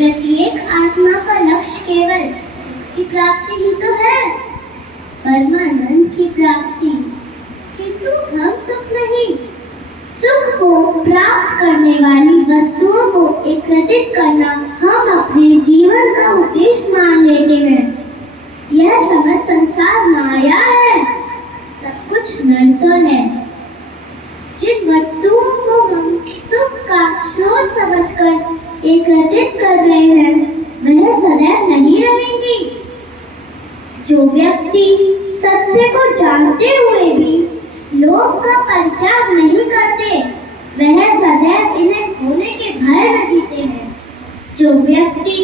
प्रत्येक आत्मा का लक्ष्य केवल की प्राप्ति ही तो है, परमानंद की प्राप्ति। किंतु हम सुख नहीं, सुख को प्राप्त करने वाली वस्तुओं को एकत्रित करना हम अपने जीवन का उद्देश्य मान लेते हैं। यह समझ संसार माया है, सब कुछ नरसों है। जिन वस्तुओं को हम सुख का स्रोत समझकर एकत्रित कर रहे हैं, वह सदैव नहीं रहेंगी। जो व्यक्ति सत्य को जानते हुए भी लोभ का परित्याग नहीं करते, वह सदैव इन्हें खोने के भय में जीते हैं। जो व्यक्ति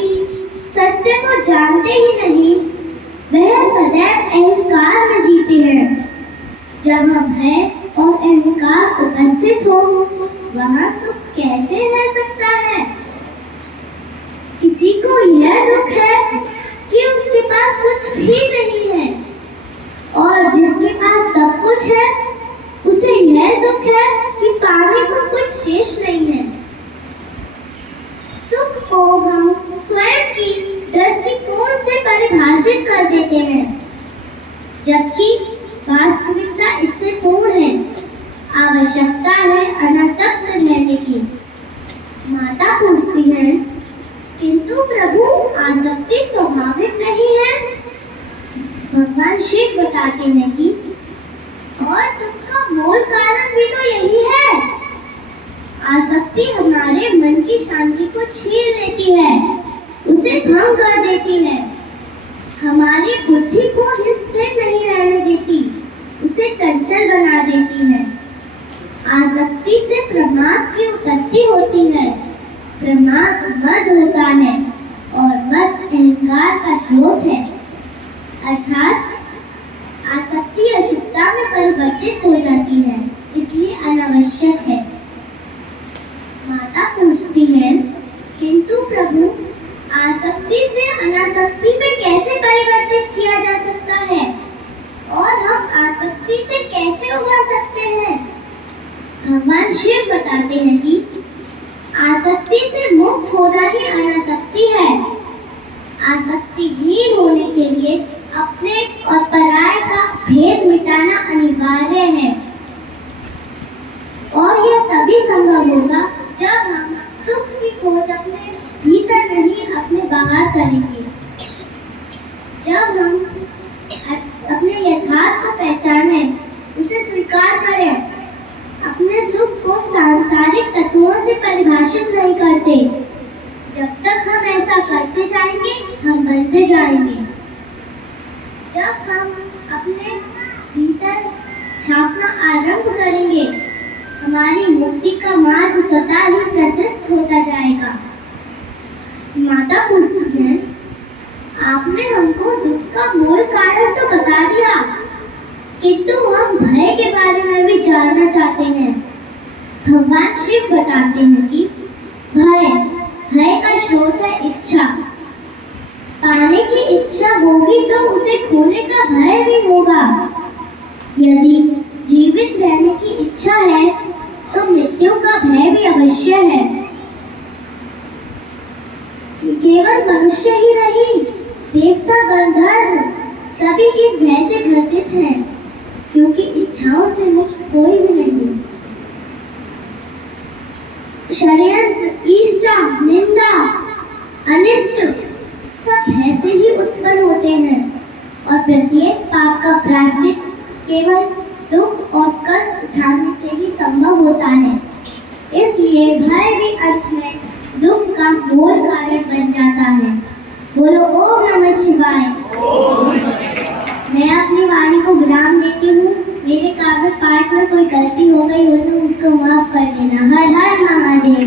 सत्य को जानते ही नहीं, वह सदैव अहंकार में जीते हैं। जहाँ भय और अहंकार उपस्थित हो, वहाँ सुख कैसे रह सकता है? किसी को यह दुख है कि उसके पास कुछ भी नहीं है, और जिसके पास सब कुछ है, उसे यह दुख है कि पाने को कुछ शेष नहीं है। सुख को हम स्वयं की दृष्टिकोण से परिभाषित कर देते हैं, जबकि वास्तविकता इससे पूर्ण है। आवश्यकता है अनासक्त रहने की। माता पूछती है, किंतु प्रभु आसक्ति स्वाभाविक नहीं है? भगवान शिव बताते हैं कि और उसका मूल कारण भी तो यही है। आसक्ति हमारे मन की शांति को छीन लेती है, उसे भंग कर देती है, हमारी बुद्धि को स्थिर नहीं रहने देती, उसे चंचल बना देती है। आसक्ति से प्रमाद की उत्पत्ति होती है। प्रमाद मद होता है और मद अहंकार का स्रोत है, अर्थात आसक्ति अशुद्धता में परिवर्तित हो जाती है, इसलिए अनावश्यक है। माता पूछती है, किंतु प्रभु आसक्ति से अनासक्ति में कैसे परिवर्तित किया जा सकता है, और हम आसक्ति से कैसे उभर सकते हैं? भगवान शिव बताते हैं कि आसक्ति से मुक्त होना ही अनासक्ति है। आसक्तिहीन होने के लिए अपने और पराये का भेद मिटाना अनिवार्य है, और यह तभी संभव होगा जब हम सुख की खोज अपने भीतर नहीं अपने बाहर करेंगे। जब हम अपने यथार्थ को पहचाने, उसे स्वीकार करें, अपने सुख को सांसारिक तत्वों से परिभाषित नहीं करते। जब तक हम ऐसा करते जाएंगे, हम बनते जाएंगे। जब हम अपने भीतर छापना आरंभ करेंगे, हमारी मुक्ति का मार्ग स्वतः ही प्रशस्त होता जाएगा। माता पूछती है, आपने हमको दुख का मूल कारण तो बता दिया, किंतु हम भय के बारे में भी जानना चाहते हैं। भगवान शिव बताते हैं कि भय का स्रोत है इच्छा। पाने की इच्छा होगी तो उसे खोने का भय भी होगा। यदि जीवित रहने की इच्छा है, तो मृत्यु का भय भी अवश्य है। केवल मनुष्य ही नहीं, देवता गंधर्व सभी इस भय से ग्रसित हैं, क्योंकि इच्छाओं से मुक्त कोई भी नहीं। षड्यंत्र, ईष्टा, निंदा, अनिष्ट सब भय से ही उत्पन्न होते हैं, और प्रत्येक पाप का प्रायश्चित केवल दुख और कष्ट उठाने से ही संभव होता है। इसलिए भय भी अंत में दुख का मूल कारण बन जाता है। बोलो ओम नमः शिवाय। मैं अपनी वाणी को विराम देती हूँ। मेरे काव्य पाठ में कोई गलती हो गई हो तो उसको माफ कर देना। हर हर महादेव।